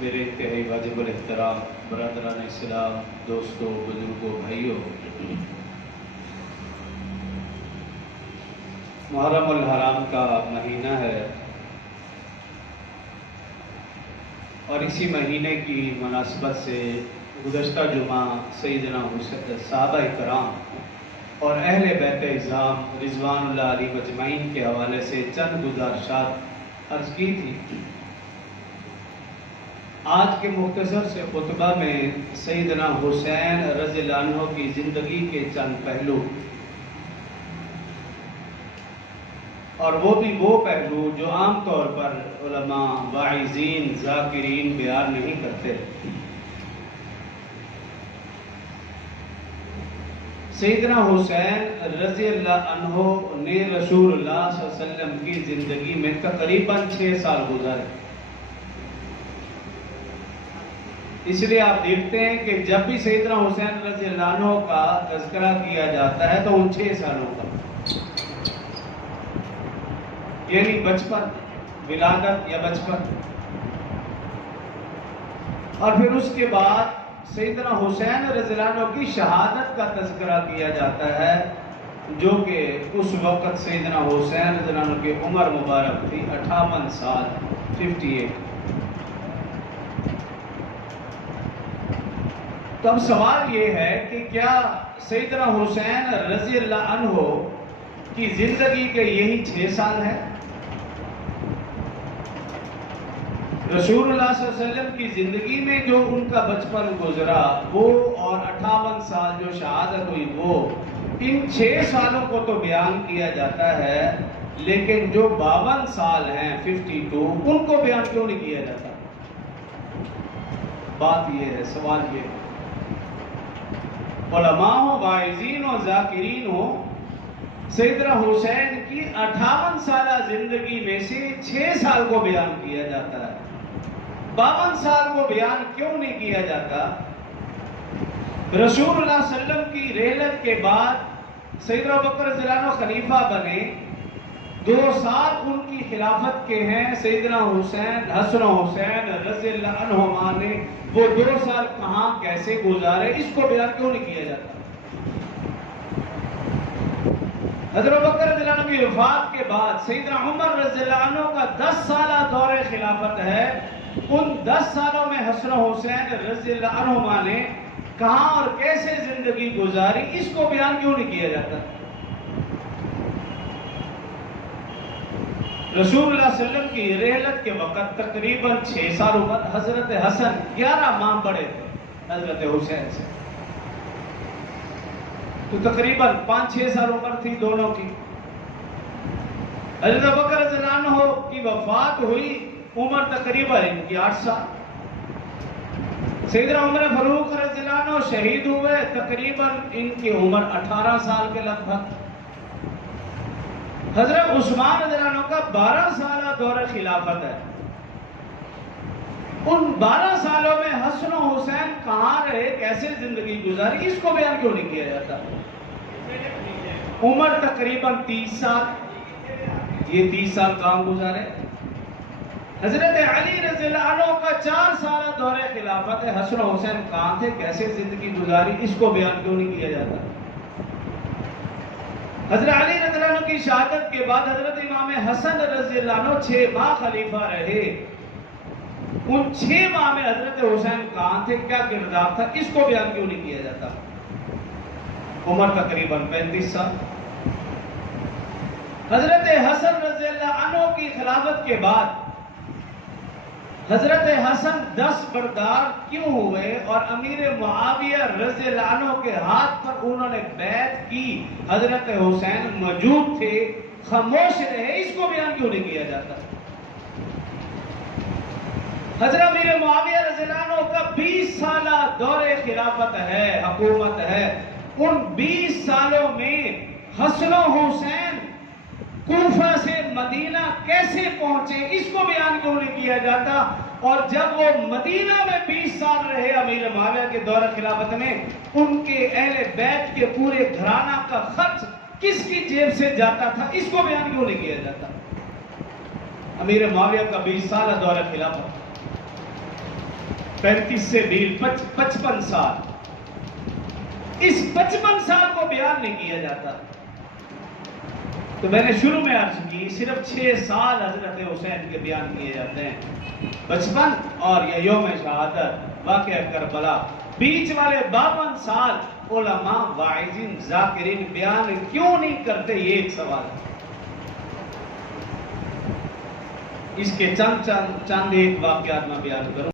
میرے انتہائی واجب الاحترام برادران اسلام، دوستوں، بزرگوں، بھائیوں، محرم الحرام کا مہینہ ہے اور اسی مہینے کی مناسبت سے گزشتہ جمعہ سیدنا صحابہ کرام اور اہل بیت اعظام رضوان اللہ علیہ مجمعین کے حوالے سے چند گزارشات عرض کی تھی۔ آج کے مختصر سے خطبہ میں سیدنا حسین رضی اللہ عنہ کی زندگی کے چند پہلو، اور وہ بھی وہ پہلو جو عام طور پر علماء، واعظین، ذاکرین بیان نہیں کرتے۔ سیدنا حسین رضی اللہ عنہ نے رسول اللہ صلی اللہ علیہ وسلم کی زندگی میں تقریباً 6 سال گزارے۔ اس لیے آپ دیکھتے ہیں کہ جب بھی سیدنا حسین رضی اللہ عنہ کا تذکرہ کیا جاتا ہے تو ان 6 سالوں کا، یعنی بچپن، ولادت یا بچپن، اور پھر اس کے بعد سیدنا حسین رضی اللہ عنہ کی شہادت کا تذکرہ کیا جاتا ہے، جو کہ اس وقت سیدنا حسین رضی اللہ عنہ کی عمر مبارک تھی 58 سال 58۔ تو اب سوال یہ ہے کہ کیا سیدنا حسین رضی اللہ عنہ کی زندگی کے یہی 6 سال ہے؟ رسول اللہ صلی اللہ علیہ وسلم کی زندگی میں جو ان کا بچپن گزرا وہ، اور 58 سال جو شہادت ہوئی وہ، ان 6 سالوں کو تو بیان کیا جاتا ہے، لیکن جو 52 سال ہیں 52 ان کو بیان کیوں نہیں کیا جاتا؟ بات یہ ہے، سوال یہ ہے۔ علماء ہو، واعظین ہو، ذاکرین ہو، سیدنا حسین کی 58 سالہ زندگی میں سے 6 سال کو بیان کیا جاتا ہے، 52 سال کو بیان کیوں نہیں کیا جاتا؟ رسول اللہ صلی اللہ علیہ وسلم کی رحلت کے بعد سیدنا ابوبکر رضی اللہ عنہ خلیفہ بنے، 2 سال ان کی خلافت کے ہیں۔ سیدنا حسن و حسین رضی اللہ عنہما نے وہ 2 سال کہاں کیسے گزارے، اس کو بیان کیوں نہیں کیا جاتا؟ حضرت ابوبکر رضی اللہ عنہ کی وفات کے بعد سیدنا عمر رضی اللہ عنہ کا 10 سالہ دور خلافت ہے، ان 10 سالوں میں حسن و حسین رضی اللہ عنہما نے کہاں اور کیسے زندگی گزاری، اس کو بیان کیوں نہیں کیا جاتا؟ رسول اللہ صلی اللہ علیہ وسلم کی رحلت کے وقت تقریباً 6 سال عمر، حضرت حسن 11 ماہ بڑے تھے حضرت حسین سے، تو تقریباً 5-6 سال عمر تھی دونوں کی۔ حضرت ابوبکر رضی اللہ عنہ کی وفات ہوئی، عمر تقریباً ان کی 8 سال۔ سیدنا عمر فاروق رضی اللہ عنہ شہید ہوئے، تقریباً ان کی عمر 18 سال کے لگ بھگ۔ حضرت عثمان رضی اللہ عنہ کا 12 سالہ دور خلافت ہے، ان 12 سالوں میں حسن و حسین کہاں رہے، کیسے زندگی گزاری، اس کو بیان کیوں نہیں کیا جاتا؟ عمر تقریباً 30 سال، یہ 30 سال کہاں گزارے؟ حضرت علی رضی اللہ عنہ کا 4 سالہ دور خلافت ہے، حسن و حسین کہاں تھے، کیسے زندگی گزاری، اس کو بیان کیوں نہیں کیا جاتا؟ حضرت علی رضی اللہ عنہ کی شہادت کے بعد حضرت امام حسن رضی اللہ عنہ 6 ماہ خلیفہ رہے، ان 6 ماہ میں حضرت حسین کہاں تھے، کیا کردار تھا، اس کو بیان کیوں نہیں کیا جاتا؟ عمر تقریباً 35 سال۔ حضرت حسن رضی اللہ عنہ کی خلافت کے بعد حضرت حسن 10 بردار کیوں ہوئے اور امیر معاویہ رضی اللہ عنہ کے ہاتھ پر انہوں نے بیعت کی، حضرت حسین موجود تھے، خاموش رہے، اس کو بیان کیوں نہیں کیا جاتا؟ حضرت امیر معاویہ رضی اللہ عنہ کا 20 سالہ دور خلافت ہے، حکومت ہے، ان 20 سالوں میں حسن و حسین کوفہ سے مدینہ کیسے پہنچے، اس کو بیان کیوں نہیں کیا جاتا؟ اور جب وہ مدینہ میں 20 سال رہے امیر معاویہ کے دور خلافت میں، ان کے اہل بیت کے پورے گھرانہ کا خرچ کس کی جیب سے جاتا تھا، اس کو بیان کیوں نہیں کیا جاتا؟ امیر معاویہ کا 20 سالہ دور خلافت۔ 35 سے 55 سال، اس 55 سال کو بیان نہیں کیا جاتا. تو میں نے شروع میں عرض کی صرف 6 سال حضرت حسین کے بیان کیے جاتے ہیں، 55 اور یہ یوم شہادت واقعہ کربلا. بیچ والے 52 سال علماء واعظین ذاکرین بیان کیوں نہیں کرتے؟ یہ ایک سوال ہے. اس کے چند ایک واقعات میں بیان کروں.